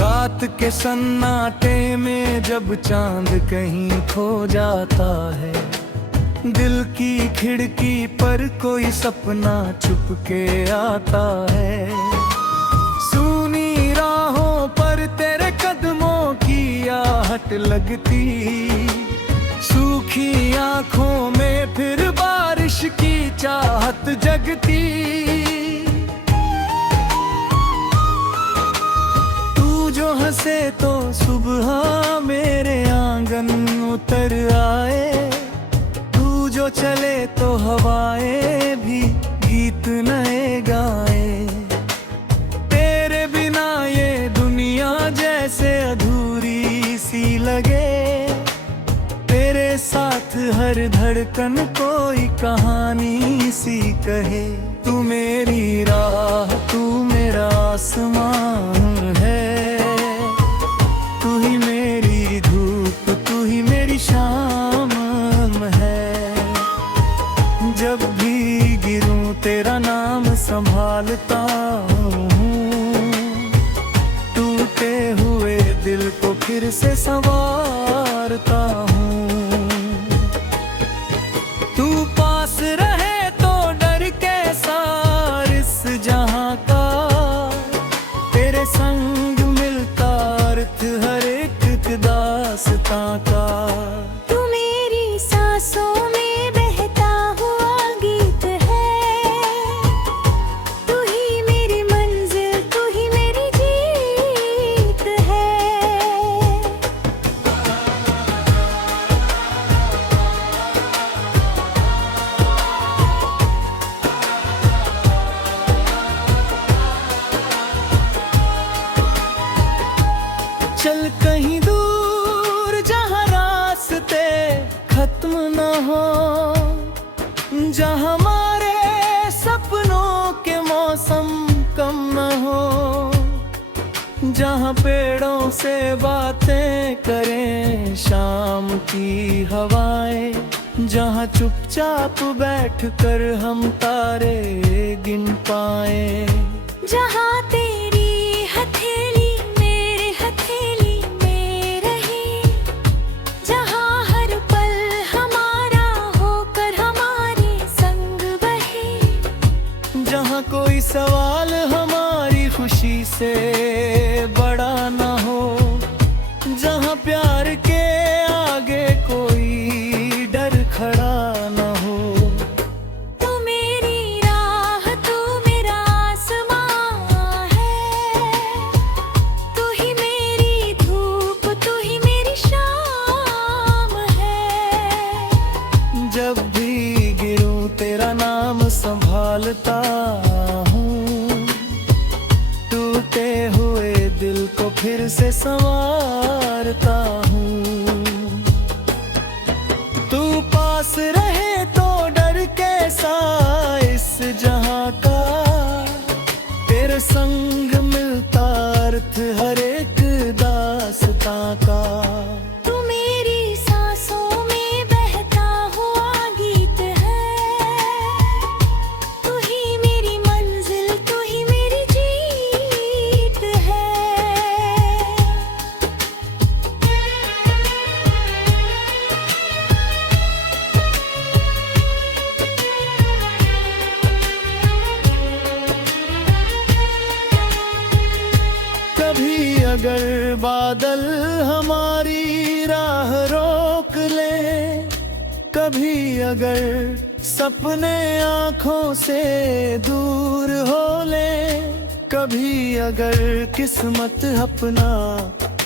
रात के सन्नाटे में जब चांद कहीं खो जाता है, दिल की खिड़की पर कोई सपना छुप के आता है। सूनी राहों पर तेरे कदमों की आहट लगती, सूखी आंखों में फिर बारिश की चाहत जगती। तू जो हंसे तो सुबह मेरे आंगन उतर आए, तू जो चले तो हवाएं भी गीत नए गाए। तेरे बिना ये दुनिया जैसे अधूरी सी लगे, तेरे साथ हर धड़कन कोई कहानी सी कहे। तू मेरी राह, तू मेरा आसमान है, तू ही मेरी धूप, तू ही मेरी शाम है। जब भी गिरूं तेरा नाम संभालता हूँ, टूटे हुए दिल को फिर से संवारता हूँ। तू पास रहे तो डर कैसा इस जहां का, तेरे संग मिलता अर्थ हर एक दास्तां का। तू मेरी सांसों में बहता हुआ गीत है, तू ही मेरी मंजिल, तू ही मेरी जीत है। चल कहीं दूर जहाँ रास्ते खत्म न हो, जहाँ हमारे सपनों के मौसम कम न हो, जहाँ पेड़ों से बातें करें शाम की हवाएं, जहाँ चुपचाप बैठकर हम तारे गिन पाए। जहाँ तेरी हथेली मेरे हथेली में रहे, जहाँ हर पल हमारा होकर हमारे संग बहे। जहाँ कोई सवाल हमारी खुशी से बड़ा न हो, जहाँ प्यार के आगे कोई डर खड़ा न हो। तू मेरी राह, तू मेरा आसमां है, तू ही मेरी धूप, तू ही मेरी शाम है। जब भी गिरूं तेरा नाम संभालता हूँ, टूटे हुए दिल को फिर से संवारता हूँ। तू पास रहे तो डर कैसा इस जहां का, तेरे संग मिलता अर्थ हर एक दास्तां का। तू मेरी सांसों में बहता हुआ गीत है, तू ही मेरी मंजिल, तू ही मेरी जीत है। कभी अगर बादल हमारी राह रोक ले, कभी अगर सपने आँखों से दूर हो ले, कभी अगर किस्मत अपना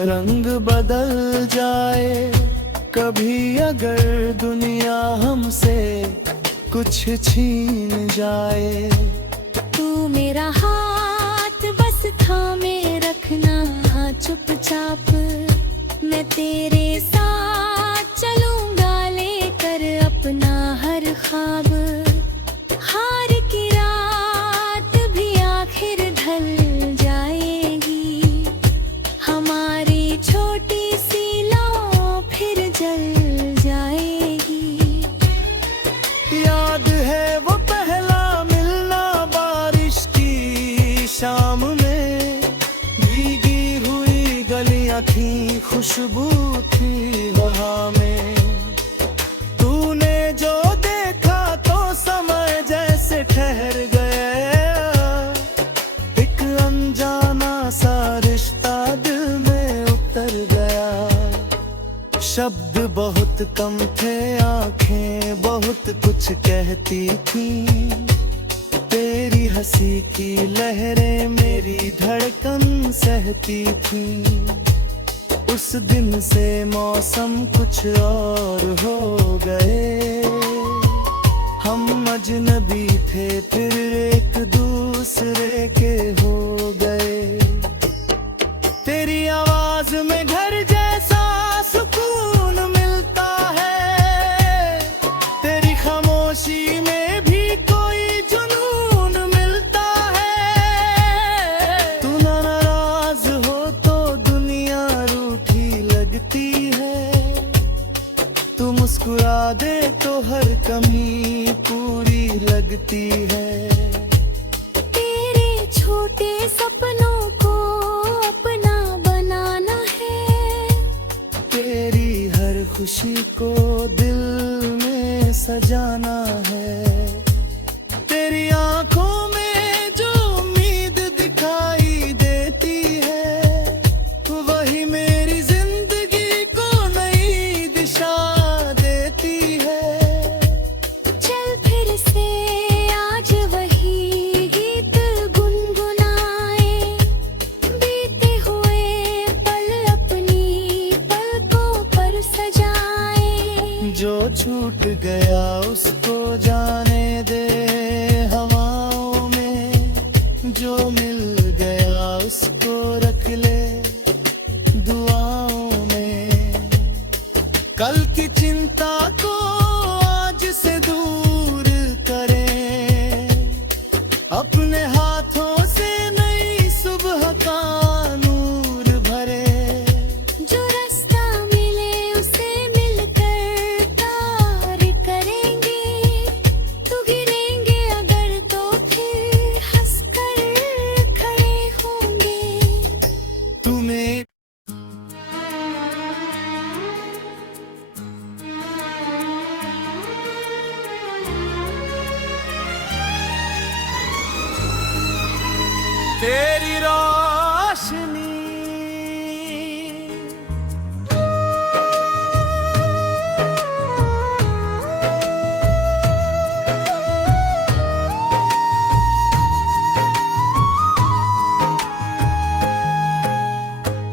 रंग बदल जाए, कभी अगर दुनिया हमसे कुछ छीन जाए। तू मेरा हाथ बस थामे रखना चुपचाप, मैं तेरे साथ चलूंगा लेकर अपना हर ख्वाब। हार की रात भी आखिर ढल जाएगी, हमारी छोटी सी लौ फिर जल जाएगी। याद है वो पहला मिलना बारिश की शाम में, भीगी हुई पत्तियां थी, खुशबू थी हवा में। तूने जो देखा तो समय जैसे ठहर गया, एक अनजाना सा रिश्ता दिल में उतर गया। शब्द बहुत कम थे, आंखें बहुत कुछ कहती थी। तेरी हंसी की लहरें मेरी धड़कन सहती थी। उस दिन से मौसम कुछ और हो गए। हम अजनबी थे फिर एक दूसरे के हो गए। तेरी आवाज में घर जैसा सुकून मिलता है, तेरी खामोशी में भी कोई जुनून मिलता है। तू ना नाराज हो तो दुनिया रूठी लगती है, तू मुस्कुरा दे तो हर कमी पूरी लगती है। तेरे छोटे सपनों को अपना बनाना है, तेरी हर खुशी को दिल में सजाना है। तेरी आंखों में जो उम्मीद दिखाई देती है, वही मेरी जिंदगी को नई दिशा देती है। चल फिर से आज वही गीत गुनगुनाए, बीते हुए पल अपनी पलकों पर सजाए। जो छूट गया उसको जाने दे हवाओं में, जो मिल गया उसको रख ले दुआओं में। कल की चिंता को आज से दूर करें, अपने हाथों से नई सुबह का नूर भरे। जो रास्ता मिले उसे मिलकर पार करेंगे, तो गिरेंगे अगर तो फिर हंसकर खड़े होंगे। तुम्हें तेरी रोशनी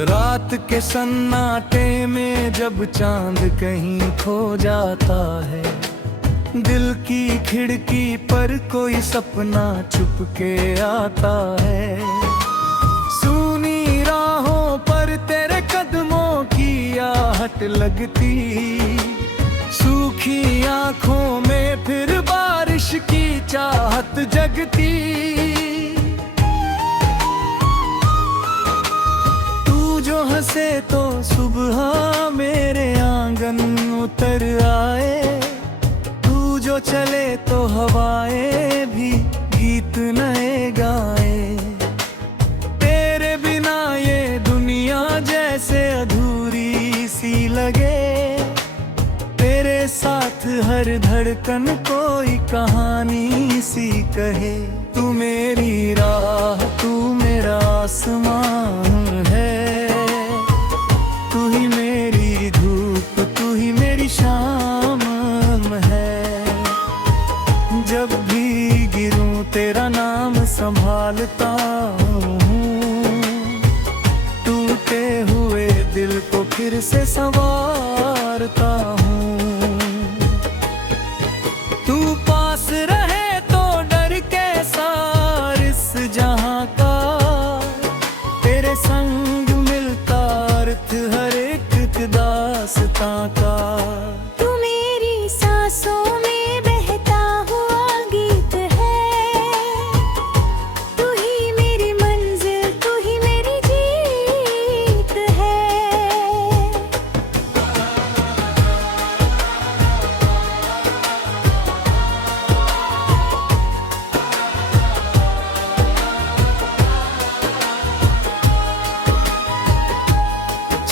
रात के सन्नाटे में जब चांद कहीं खो जाता है, दिल की खिड़की पर कोई सपना छुप के आता है। सूनी राहों पर तेरे कदमों की आहट लगती, सूखी आंखों में फिर बारिश की चाहत जगती। तू जो हंसे तो सुबह मेरे आंगन उतर आए, जो चले तो हवाएं भी गीत नए गाए। तेरे बिना ये दुनिया जैसे अधूरी सी लगे, तेरे साथ हर धड़कन कोई कहानी सी कहे। तू मेरी राह तू मेरा आसमान है, तू ही मेरी धूप तू ही मेरी शाम है। जब भी गिरूं तेरा नाम संभालता हूँ, टूटे हुए दिल को फिर से संवारता हूँ। तू पास रहे तो डर कैसा इस जहां का, तेरे संग मिलता अर्थ हर एक दास्तां का। तू मेरी सांसों में बहता हुआ गीत है, तू ही मेरी मंजिल तू ही मेरी जीत है।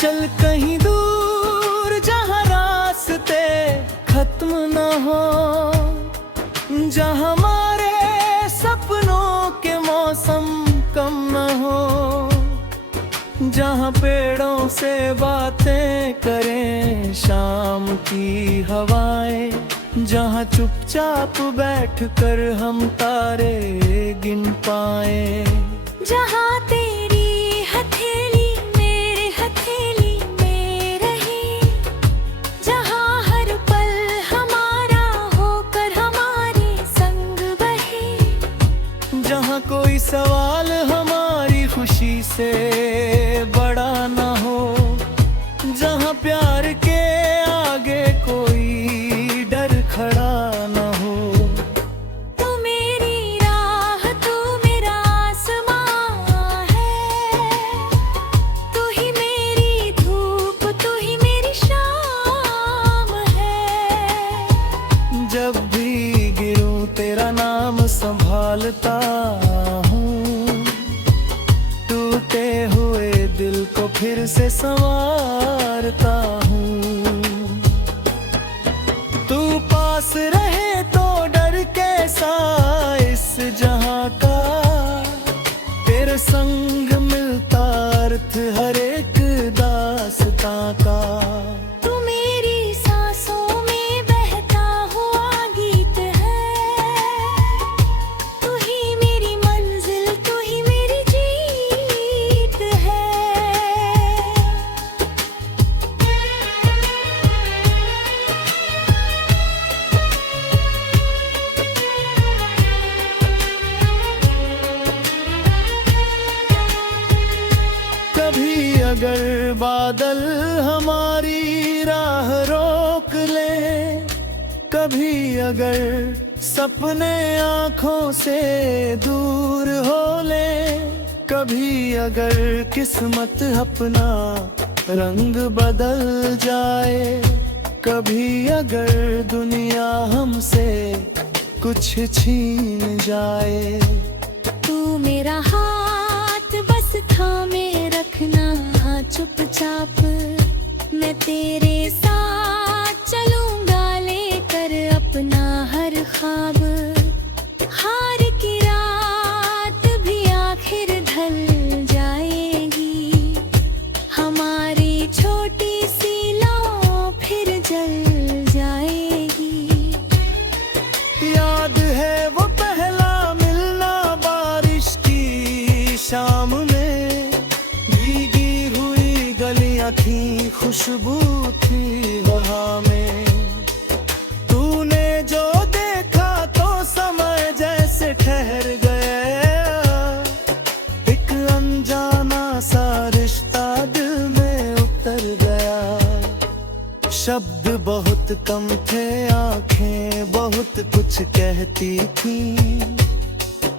चल कहीं दूर जहाँ रास्ते खत्म न हो, जहाँ हमारे सपनों के मौसम कम न हो, जहाँ पेड़ों से बातें करें शाम की हवाएं, जहाँ चुपचाप बैठकर हम तारे गिन पाए, जहाँ तेरी हथेली मेरे हथेली में रहे, जहाँ हर पल हमारा होकर हमारे संग बहे, जहाँ कोई सवाल हमारी खुशी से बड़ा ना हो, जहाँ प्यार के आगे कोई डर खड़ा ना हो। तू मेरी राह तू मेरा आसमां है, तू ही मेरी धूप तू ही मेरी शाम है। जब भी गिरूं तेरा नाम संभालता हूँ, टूटे हुए दिल को फिर से संवारता हूँ। तू पास रहे तो डर कैसा इस जहां का, तेरे संग मिलता अर्थ हर एक दास्तां का। तू मेरी सांसों में बहता हुआ गीत है, तू ही मेरी मंजिल तू ही मेरी जीत है। कभी अगर बादल हमारी राह रोक ले, कभी अगर सपने आँखों से दूर हो ले, कभी अगर किस्मत अपना रंग बदल जाए, कभी अगर दुनिया हमसे कुछ छीन जाए, तू मेरा हाथ बस थामे रखना चुपचाप, मैं तेरे साथ चलूंगा लेकर अपना हर ख्वाब। हार की रात भी आखिर ढल जाएगी, हमारी छोटी सी लौ फिर जल जाएगी। याद है वो पहला मिलना बारिश की शाम में, भीगी हुई गलियां थी खुशबू थी वहाँ में। तूने जो देखा तो समय जैसे ठहर गया, एक अनजाना सा रिश्ता दिल में उतर गया। शब्द बहुत कम थे, आंखें बहुत कुछ कहती थी,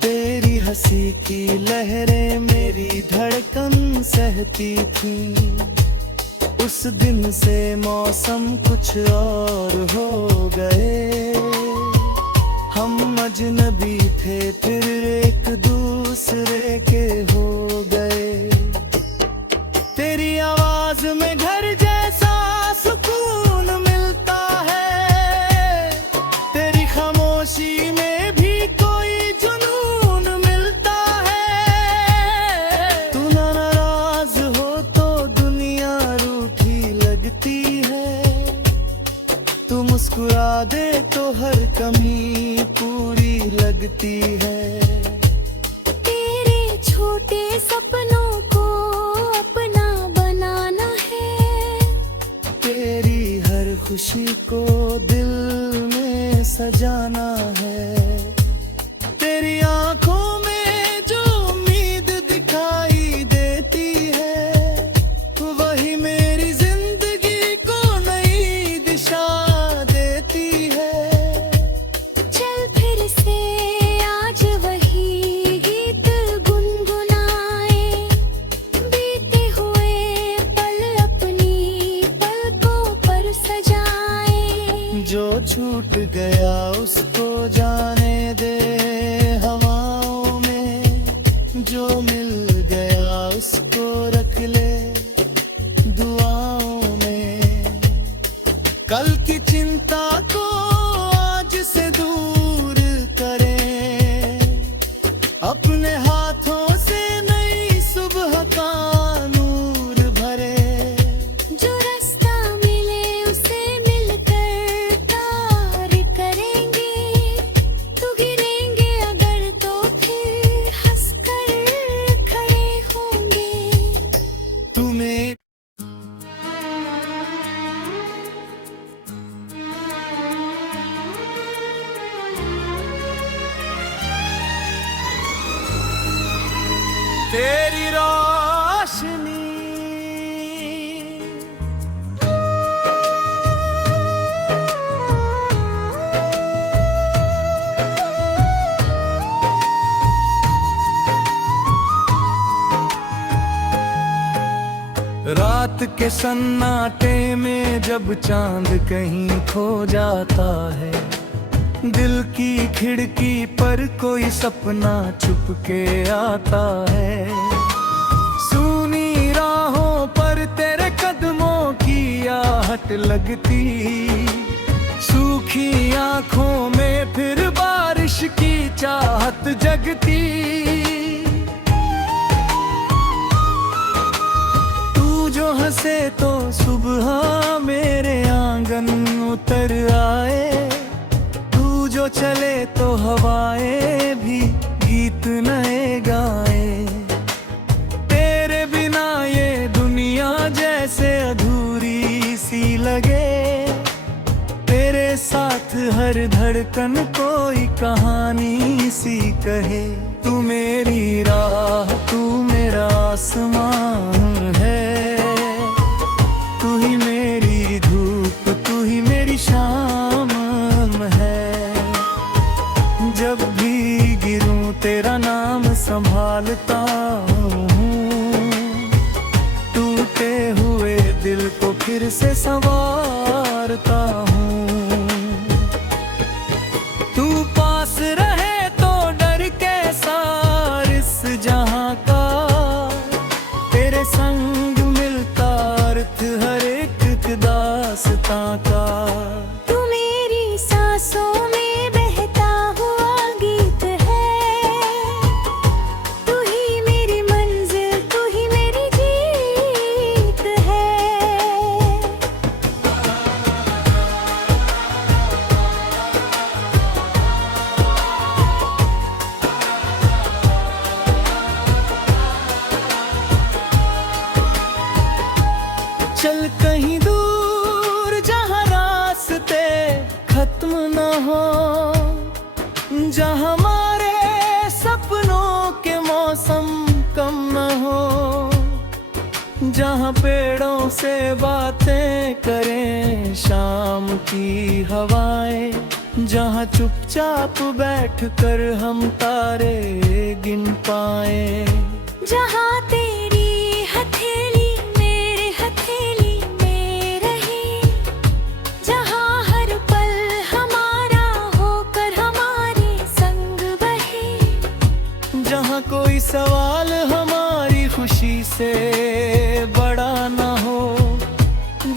तेरी हंसी की लहरें मेरी धड़कन सहती थी। उस दिन से मौसम कुछ और हो गए, हम अजनबी थे फिर एक दूसरे के हो गए। तेरी आवाज में घर जैसा सुकून मिलता है, तेरी खामोशी में भी कोई जुनून मिलता है। तू ना नाराज हो तो दुनिया रूठी लगती है, तू मुस्कुरा दे तो हर कमी पूरी लगती है। तेरे छोटे सपनों को अपना बनाना है, तेरी हर खुशी को दिल में सजाना है। तेरी आंखों में जो उम्मीद दिखाई देती है, वही मेरी जिंदगी को नई दिशा देती है। चल फिर से आज वही गीत गुनगुनाए, बीते हुए पल अपनी पलकों पर सजाए। जो छूट गया उसको जाने दे हवाओं में, जो मिल गया उसको रख ले दुआ रात के सन्नाटे में जब चांद कहीं खो जाता है, दिल की खिड़की पर कोई सपना छुप के आता है। सूनी राहों पर तेरे कदमों की आहट लगती, सूखी आंखों में फिर बारिश की चाहत जगती। जो हंसे तो सुबह मेरे आंगन उतर आए, तू जो चले तो हवाएं भी गीत नए गाए। तेरे बिना ये दुनिया जैसे अधूरी सी लगे, तेरे साथ हर धड़कन कोई कहानी सी कहे। तू मेरी राह, तू मेरा आसमान है, तू ही मेरी धूप, तू ही मेरी शाम है। जब भी गिरूं तेरा नाम संभालता हूँ, टूटे हुए दिल को फिर से संवारता हूँ। तू पास रहे तो डर कैसा इस जहां का, तेरे संग मिलता अर्थ हर एक दास्तां का। तू मेरी सांसों में बहता हुआ गीत है, तू ही मेरी मंजिल, तू ही मेरी जीत है। चल कहीं दूर जहां रास्ते खत्म न हो, जहां हमारे सपनों के मौसम कम न हो, जहां पेड़ों से बातें करें शाम की हवाएं, जहां चुपचाप बैठकर हम तारे गिन पाए। जहाँ तेरी हथेली मेरे हथेली में रहे, जहाँ हर पल हमारा होकर हमारे संग बहे। जहाँ कोई सवाल हमारी खुशी से बड़ा ना हो,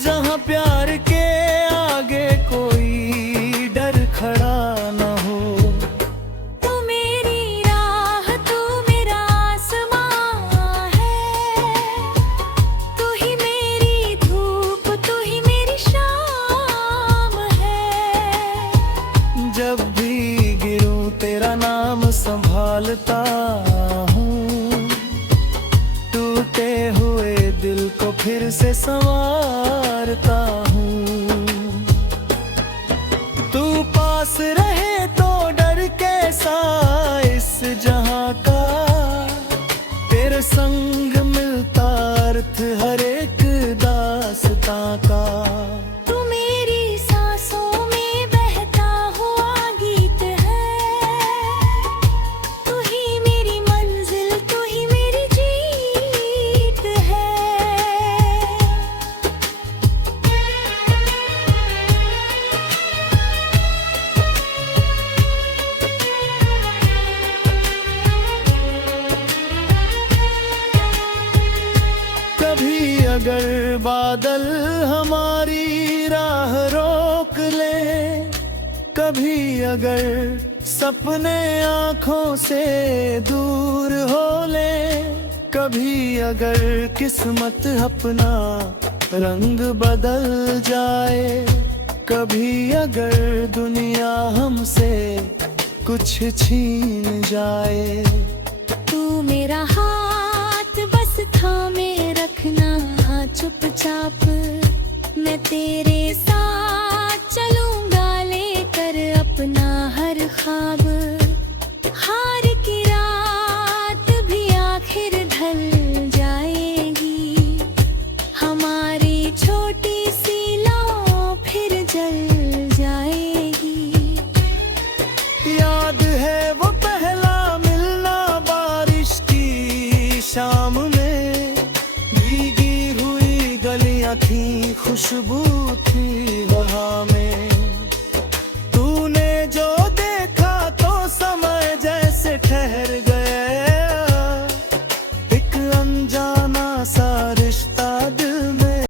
जहाँ प्यार के आगे कोई डर खड़ा ना हो। तू मेरी राह, तू मेरा आसमां है, तू ही मेरी धूप, तू ही मेरी शाम है। जब भी गिरूं तेरा नाम संभालता हूँ, टूटे हुए दिल को फिर से संवारता हूँ। तू पास रहे तो डर कैसा इस जहां का, तेरे संग मिलता अर्थ हर एक दास्तां का। तू मेरी सांसों में बहता हुआ गीत है, तू ही मेरी मंजिल, तू ही मेरी जीत है। कभी अगर बादल हमारी राह रोक ले, कभी अगर सपने आँखों से दूर हो ले, कभी अगर किस्मत अपना रंग बदल जाए, कभी अगर दुनिया हमसे कुछ छीन जाए। तू मेरा हाथ बस थामे रखना चुपचाप, मैं तेरे साथ चलूंगा लेकर अपना हर ख्वाब। हार की रात भी आखिर ढल जाएगी, हमारी छोटी सी लौ फिर जल जाएगी। याद है वो पहला मिलना बारिश की शाम में, भीगी हुई खुशबू थी